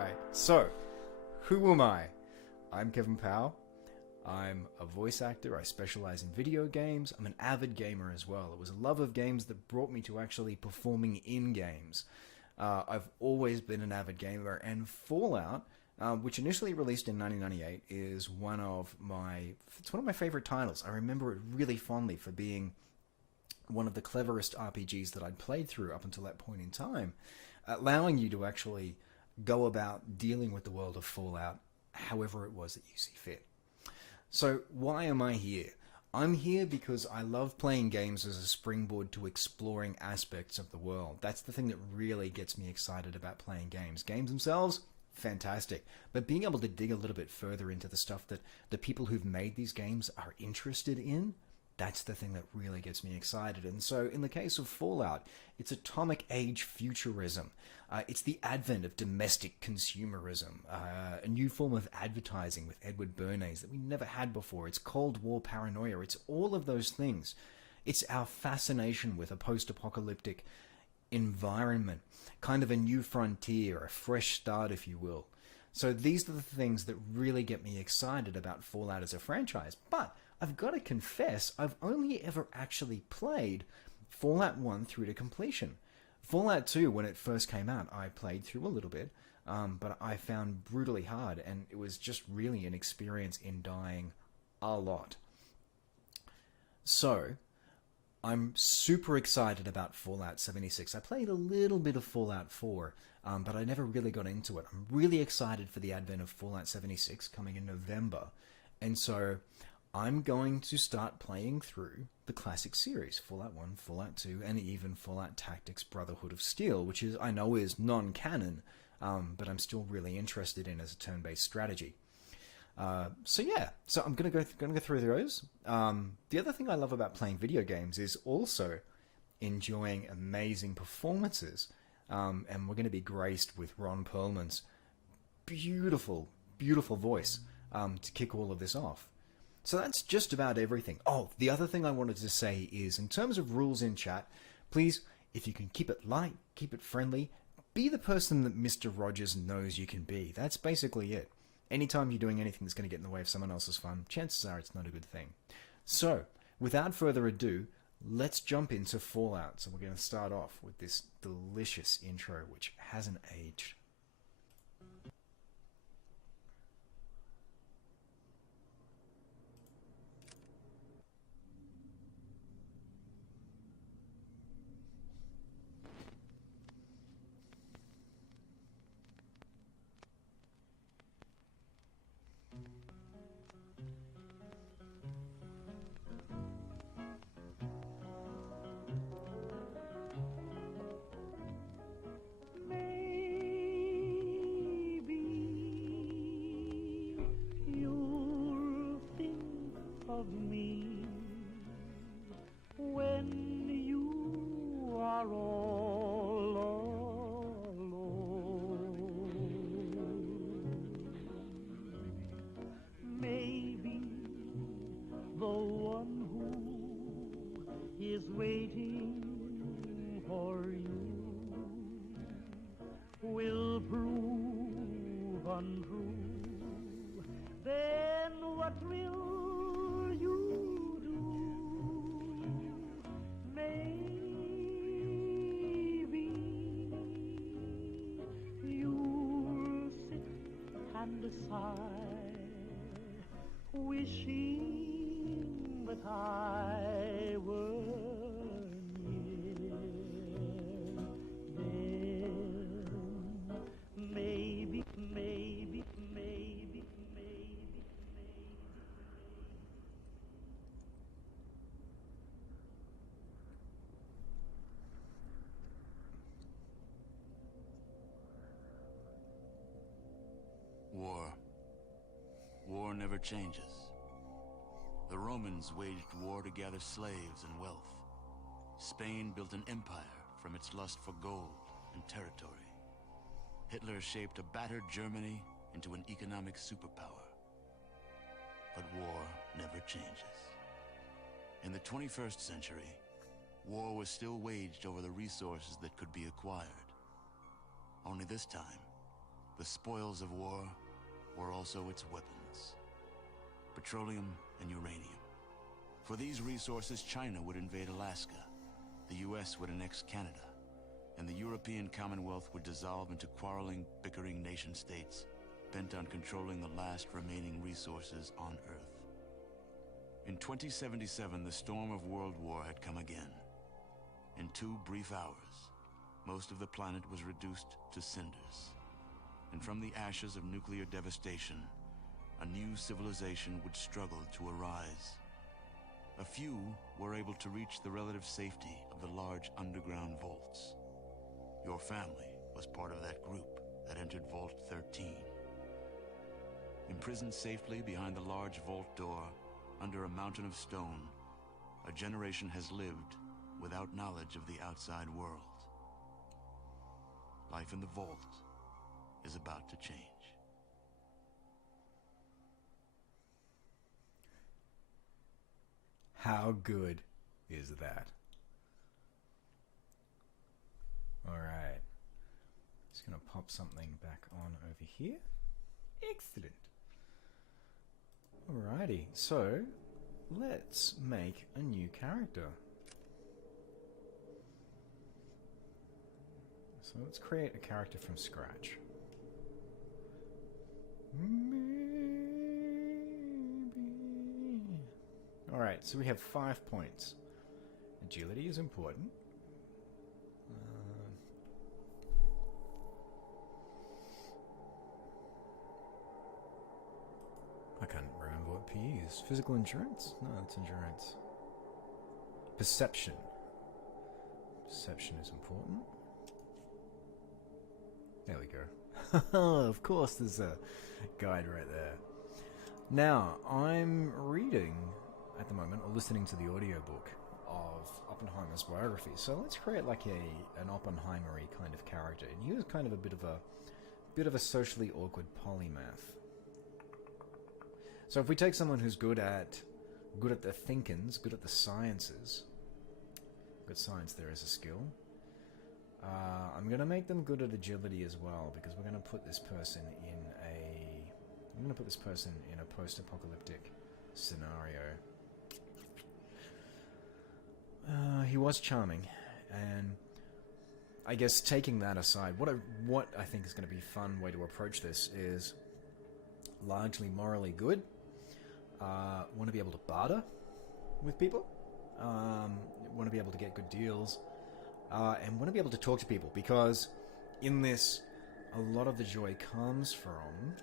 Alright, so, who am I? I'm Kevin Powell. I'm a voice actor. I specialize in video games. I'm an avid gamer as well. It was a love of games that brought me to actually performing in games. I've always been an avid gamer, and Fallout, which initially released in 1998, is it's one of my favorite titles. I remember it really fondly for being one of the cleverest RPGs that I'd played through up until that point in time, allowing you to actually go about dealing with the world of Fallout however it was that you see fit. So why am I here? I'm here because I love playing games as a springboard to exploring aspects of the world. That's the thing that really gets me excited about playing games. Games themselves, fantastic. But being able to dig a little bit further into the stuff that the people who've made these games are interested in, that's the thing that really gets me excited. And so in the case of Fallout, it's atomic age futurism. It's the advent of domestic consumerism, a new form of advertising with Edward Bernays that we never had before. It's Cold War paranoia. It's all of those things. It's our fascination with a post-apocalyptic environment, kind of a new frontier, a fresh start, if you will. So these are the things that really get me excited about Fallout as a franchise. But I've got to confess, I've only ever actually played Fallout 1 through to completion. Fallout 2, when it first came out, I played through a little bit, but I found brutally hard, and it was just really an experience in dying a lot. So, I'm super excited about Fallout 76. I played a little bit of Fallout 4, but I never really got into it. I'm really excited for the advent of Fallout 76 coming in November, and so I'm going to start playing through the classic series, Fallout 1, Fallout 2, and even Fallout Tactics Brotherhood of Steel, which I know is non-canon, but I'm still really interested in as a turn-based strategy. So I'm gonna go through those. The other thing I love about playing video games is also enjoying amazing performances, and we're going to be graced with Ron Perlman's beautiful, beautiful voice to kick all of this off. So that's just about everything. Oh, the other thing I wanted to say is, in terms of rules in chat, please, if you can keep it light, keep it friendly, be the person that Mr. Rogers knows you can be. That's basically it. Anytime you're doing anything that's going to get in the way of someone else's fun, chances are it's not a good thing. So, without further ado, let's jump into Fallout. So we're going to start off with this delicious intro, which hasn't aged. Wishing that I were near, then maybe. War never changes. The Romans waged war to gather slaves and wealth. Spain built an empire from its lust for gold and territory. Hitler shaped a battered Germany into an economic superpower. But war never changes. In the 21st century, war was still waged over the resources that could be acquired. Only this time, The spoils of war were also its weapons. Petroleum and uranium. For these resources, China would invade Alaska, the US would annex Canada, and the European Commonwealth would dissolve into quarreling, bickering nation-states, bent on controlling the last remaining resources on Earth. In 2077, the storm of World War had come again. In 2 brief hours, most of the planet was reduced to cinders. And from the ashes of nuclear devastation, a new civilization would struggle to arise. A few were able to reach the relative safety of the large underground vaults. Your family was part of that group that entered Vault 13. Imprisoned safely behind the large vault door, under a mountain of stone, a generation has lived without knowledge of the outside world. Life in the vault is about to change. How good is that? Alright. Just gonna pop something back on over here. Excellent. Alrighty, so let's make a new character. So let's create a character from scratch. Alright, so we have 5 points. Agility is important. I can't remember what P is. Physical endurance? No, it's endurance. Perception. Perception is important. There we go. Of course, there's a guide right there. Now, I'm reading at the moment, or listening to the audiobook of Oppenheimer's biography. So let's create like an Oppenheimer-y kind of character. And he was kind of a bit of a socially awkward polymath. So if we take someone who's good at the thinkings, good at the sciences, good science there is a skill. I'm going to make them good at agility as well, because we're going to put this person in a post-apocalyptic scenario. He was charming, and I guess taking that aside, what I think is going to be a fun way to approach this is largely morally good. Want to be able to barter with people. Want to be able to get good deals. And want to be able to talk to people, because in this, a lot of the joy comes from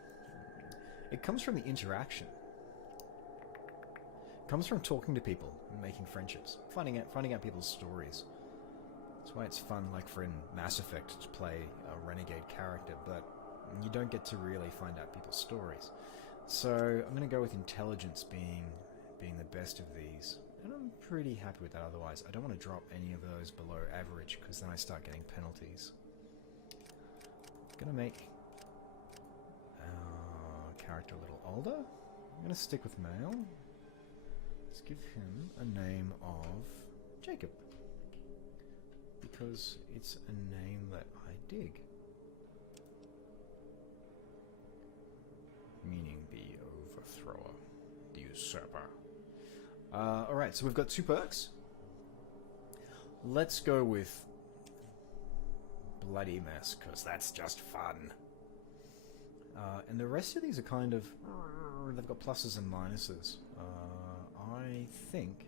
the interaction. It comes from talking to people and making friendships, finding out people's stories. That's why it's fun, like for in Mass Effect, to play a renegade character, but you don't get to really find out people's stories. So I'm going to go with intelligence being the best of these. And I'm pretty happy with that otherwise. I don't want to drop any of those below average, because then I start getting penalties. I'm going to make our character a little older. I'm going to stick with male. Let's give him a name of Jacob, because it's a name that I dig. Meaning the overthrower, the usurper. Alright, so we've got 2 perks. Let's go with Bloody Mess, because that's just fun. And the rest of these are kind of... they've got pluses and minuses. I think...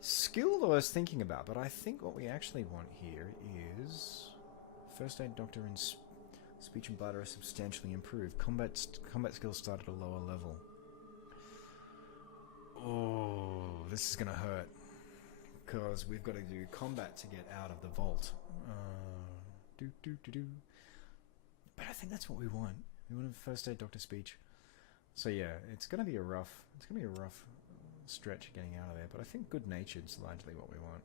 Skill, though, I was thinking about, but I think what we actually want here is... First Aid Doctor in Speech and Bladder are substantially improved. Combat skills start at a lower level. Oh, this is gonna hurt, because we've got to do combat to get out of the vault. But I think that's what we want. We want a First Aid Doctor speech. So yeah, it's gonna be a rough stretch getting out of there. But I think good natured's largely what we want.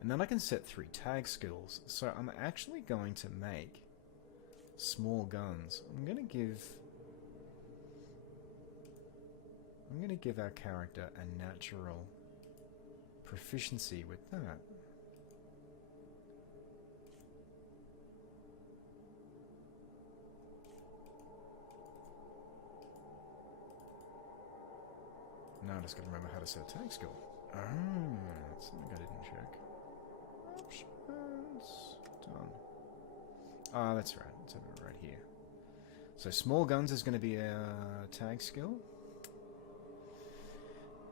And then I can set 3 tag skills. So I'm actually going to make small guns. I'm gonna give our character a natural proficiency with that. Now I just gotta remember how to set a tag skill. Ah, that's something I didn't check. Options. Done. Ah, that's right. It's over right here. So small guns is going to be a tag skill.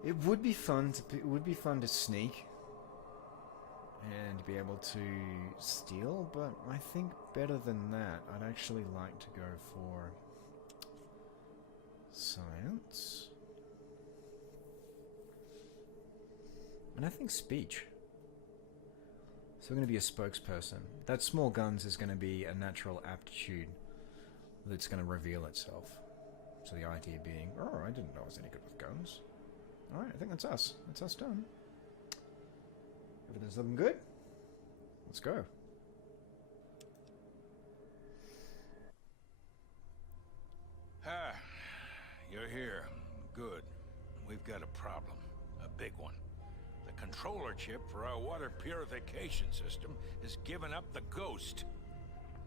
It would be fun to sneak and be able to steal, but I think better than that, I'd actually like to go for science. And I think speech. So we're going to be a spokesperson. That small guns is going to be a natural aptitude that's going to reveal itself. So the idea being, oh, I didn't know I was any good with guns. Alright, I think that's us. That's us done. Everything's looking good. Let's go. Ah, you're here. Good. We've got a problem. A big one. The controller chip for our water purification system has given up the ghost.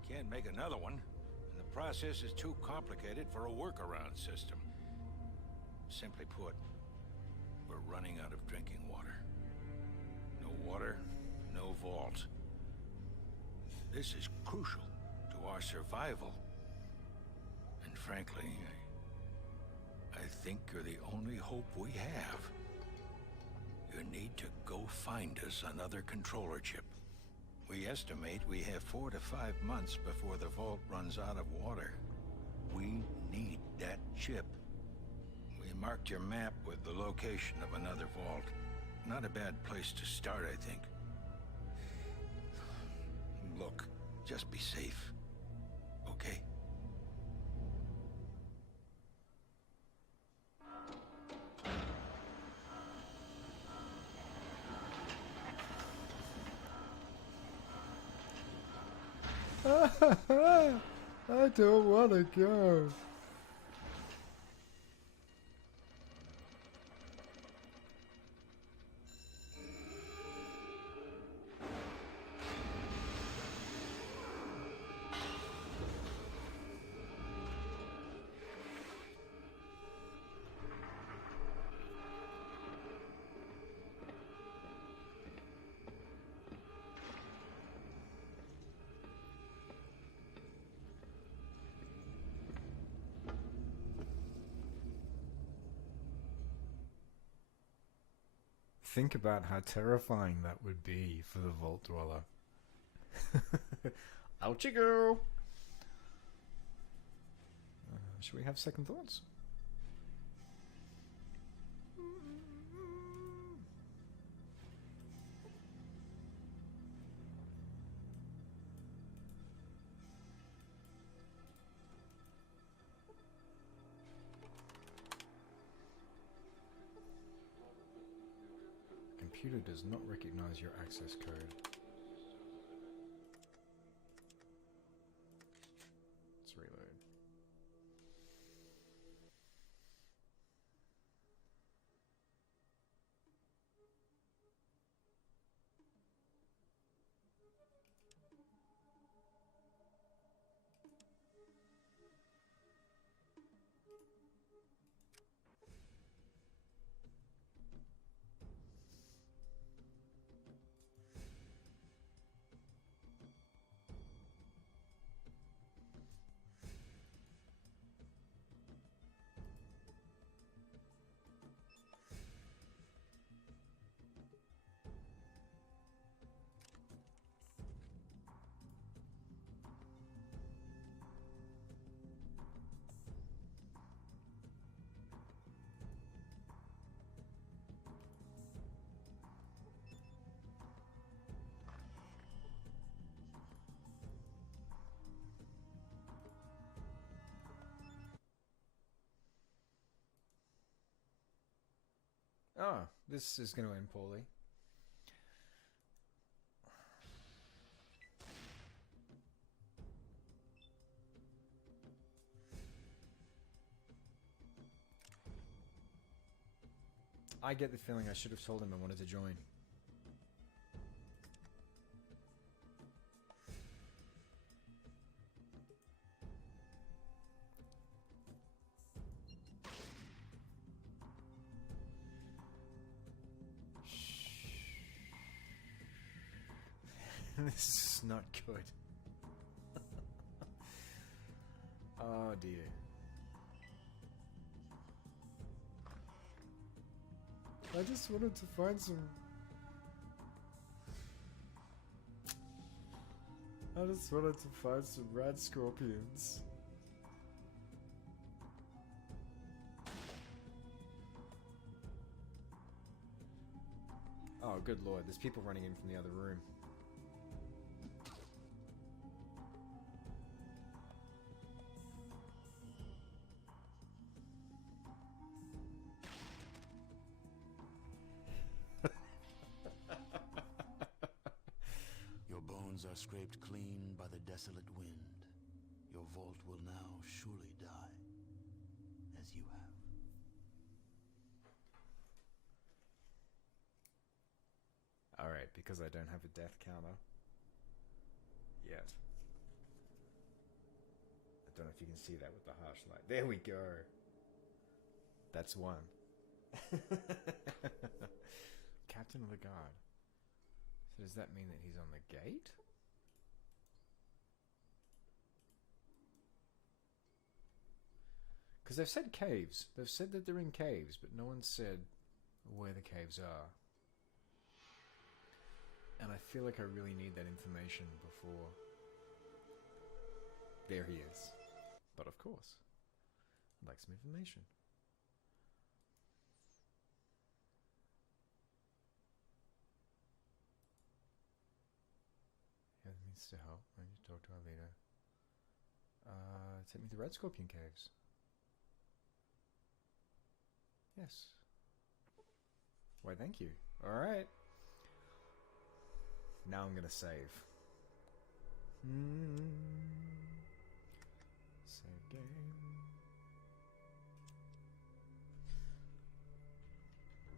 Can't make another one, and the process is too complicated for a workaround system. Simply put, we're running out of drinking water. No water, no vault. This is crucial to our survival. And frankly, I think you're the only hope we have. You need to go find us another controller chip. We estimate we have 4 to 5 months before the vault runs out of water. We need that chip. We marked your map with the location of another vault. Not a bad place to start, I think. Look, just be safe. Okay? I don't want to go. Think about how terrifying that would be for the Vault Dweller. Out you go! Should we have second thoughts? Computer does not recognize your access code. Let's reload. Oh, this is going to end poorly. I get the feeling I should have told him I wanted to join. This is not good. Oh dear. I just wanted to find some... I just wanted to find some rad scorpions. Oh, good lord, there's people running in from the other room. Your bones are scraped clean by the desolate wind. Your vault will now surely die, as you have. Alright, because I don't have a death counter. Yet. I don't know if you can see that with the harsh light. There we go. That's one. Captain of the guard. So does that mean that he's on the gate? Because they've said caves. They've said that they're in caves, but no one said where the caves are. And I feel like I really need that information before... There he is. But of course, I'd like some information. Heather needs to help. I need to talk to our leader. Take me to the Red Scorpion Caves. Yes. Why, thank you. Alright. Now I'm gonna save. Save game.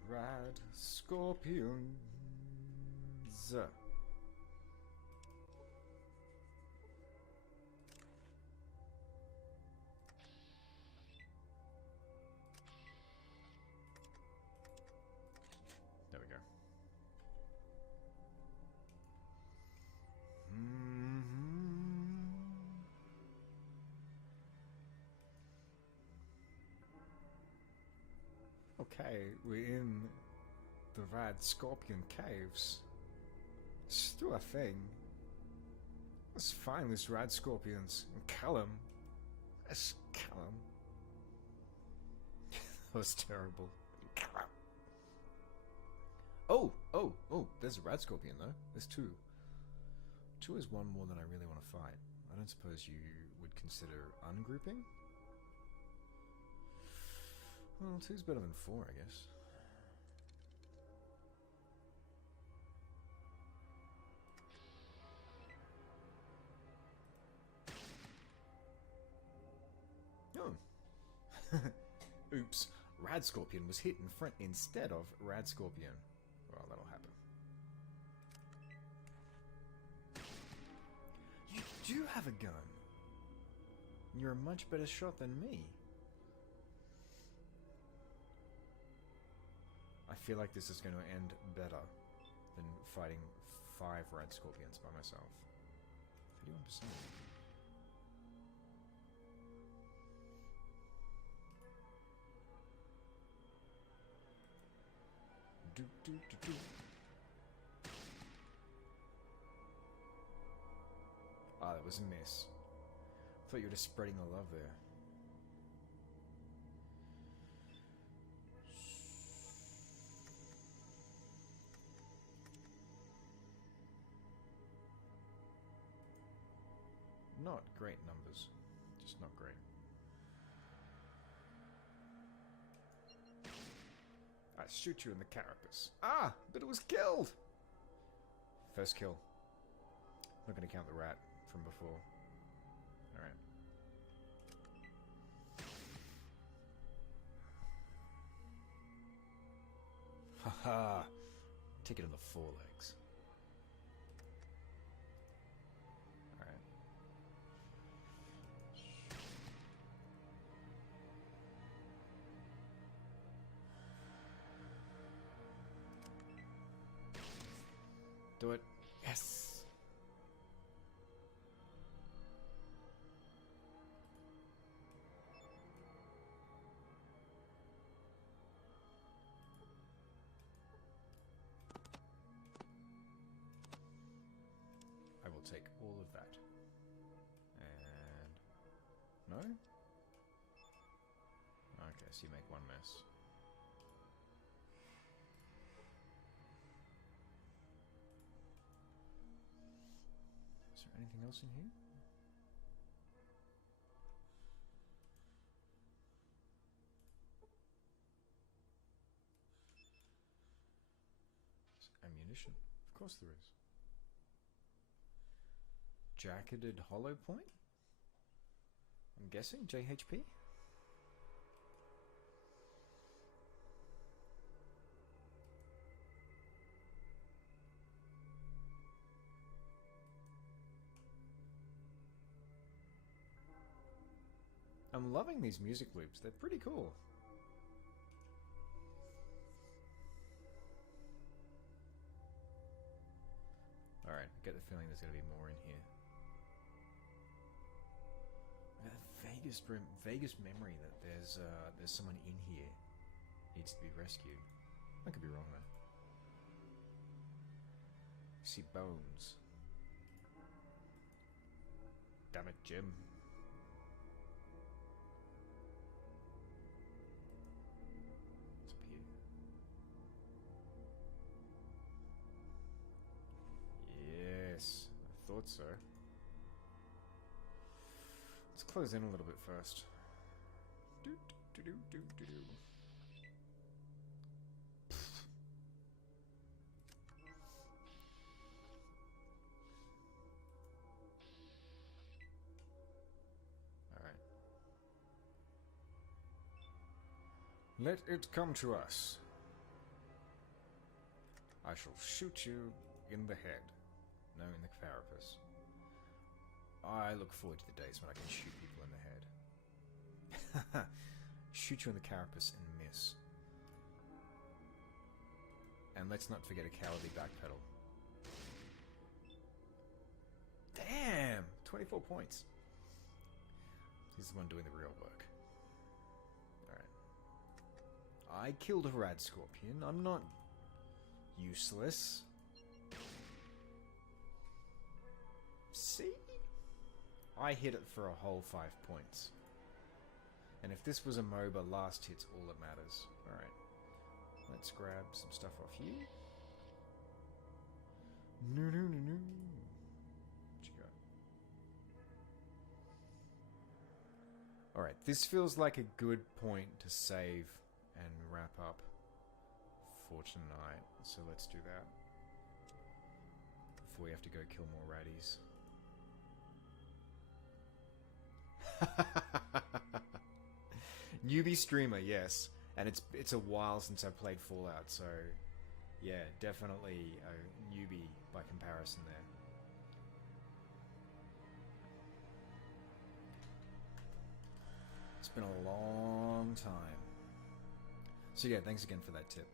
Rad Scorpions. There we go. Okay, we're in the Rad Scorpion Caves. Let's do a thing. Let's find these Rad Scorpions and kill them. Let's kill them. That was terrible. Oh! There's a Rad Scorpion though. There's two. Two is one more than I really want to fight. I don't suppose you would consider ungrouping? Well, two's better than four, I guess. Oh. Oops. Rad Scorpion was hit in front instead of Rad Scorpion. Well, that'll happen. You do have a gun. You're a much better shot than me. I feel like this is going to end better than fighting 5 Rad Scorpions by myself. 31%. Ah, that was a miss. I thought you were just spreading the love there. Not great numbers. Just not great. I shoot you in the carapace. Ah! But it was killed! First kill. Not gonna count the rat from before. Alright. Haha! Take it on the forelegs. Alright. Do it. Yes! take all of that. And... no? Okay, so you make one mess. Is there anything else in here? Ammunition. Of course there is. Jacketed hollow point? I'm guessing JHP? I'm loving these music loops. They're pretty cool. Alright, I get the feeling there's going to be more in here. I got a vaguest memory that there's someone in here needs to be rescued. I could be wrong though. I see bones. Damn it, Jim. What's up here? Yes, I thought so. Let's close in a little bit first. Alright. Let it come to us. I shall shoot you in the head. No, in the carapace. I look forward to the days when I can shoot people in the head. Shoot you in the carapace and miss. And let's not forget a cowardly backpedal. Damn! 24 points. He's the one doing the real work. Alright. I killed a rad scorpion. I'm not useless. See? I hit it for a whole 5 points. And if this was a MOBA, last hit's all that matters. Alright. Let's grab some stuff off you. No. What you got? Alright, this feels like a good point to save and wrap up for tonight. So let's do that. Before we have to go kill more raddies. Newbie streamer, yes, and it's a while since I played Fallout, so yeah, definitely a newbie by comparison there. It's been a long time. So yeah, thanks again for that tip.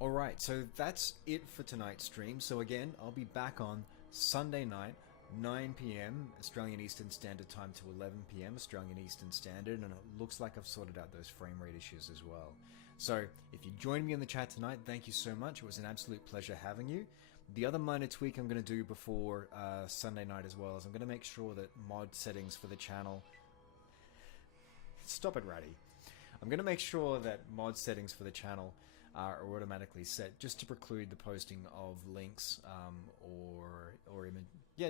Alright, so that's it for tonight's stream. So again, I'll be back on Sunday night, 9 PM Australian Eastern Standard Time to 11 PM Australian Eastern Standard, and it looks like I've sorted out those frame rate issues as well. So if you joined me in the chat tonight, thank you so much. It was an absolute pleasure having you. The other minor tweak I'm going to do before Sunday night as well is I'm going to make sure that mod settings for the channel... Stop it, Ratty. I'm going to make sure that mod settings for the channel are automatically set just to preclude the posting of links or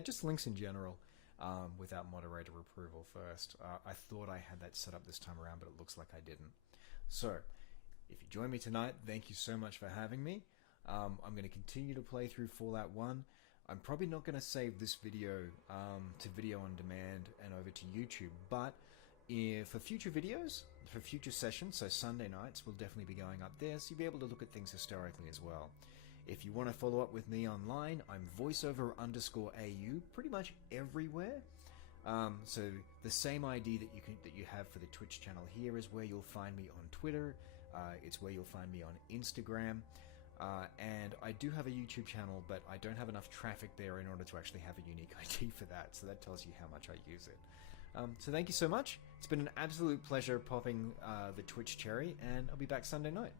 just links in general without moderator approval first. I thought I had that set up this time around, but it looks like I didn't. So, if you join me tonight, thank you so much for having me. I'm going to continue to play through Fallout 1. I'm probably not going to save this video to video on demand and over to YouTube, but for future videos, for future sessions, so Sunday nights, we'll definitely be going up there, so you'll be able to look at things historically as well. If you want to follow up with me online, I'm voiceover_AU pretty much everywhere. So the same ID that you have for the Twitch channel here is where you'll find me on Twitter. It's where you'll find me on Instagram. And I do have a YouTube channel, but I don't have enough traffic there in order to actually have a unique ID for that. So that tells you how much I use it. So thank you so much. It's been an absolute pleasure popping the Twitch cherry, and I'll be back Sunday night.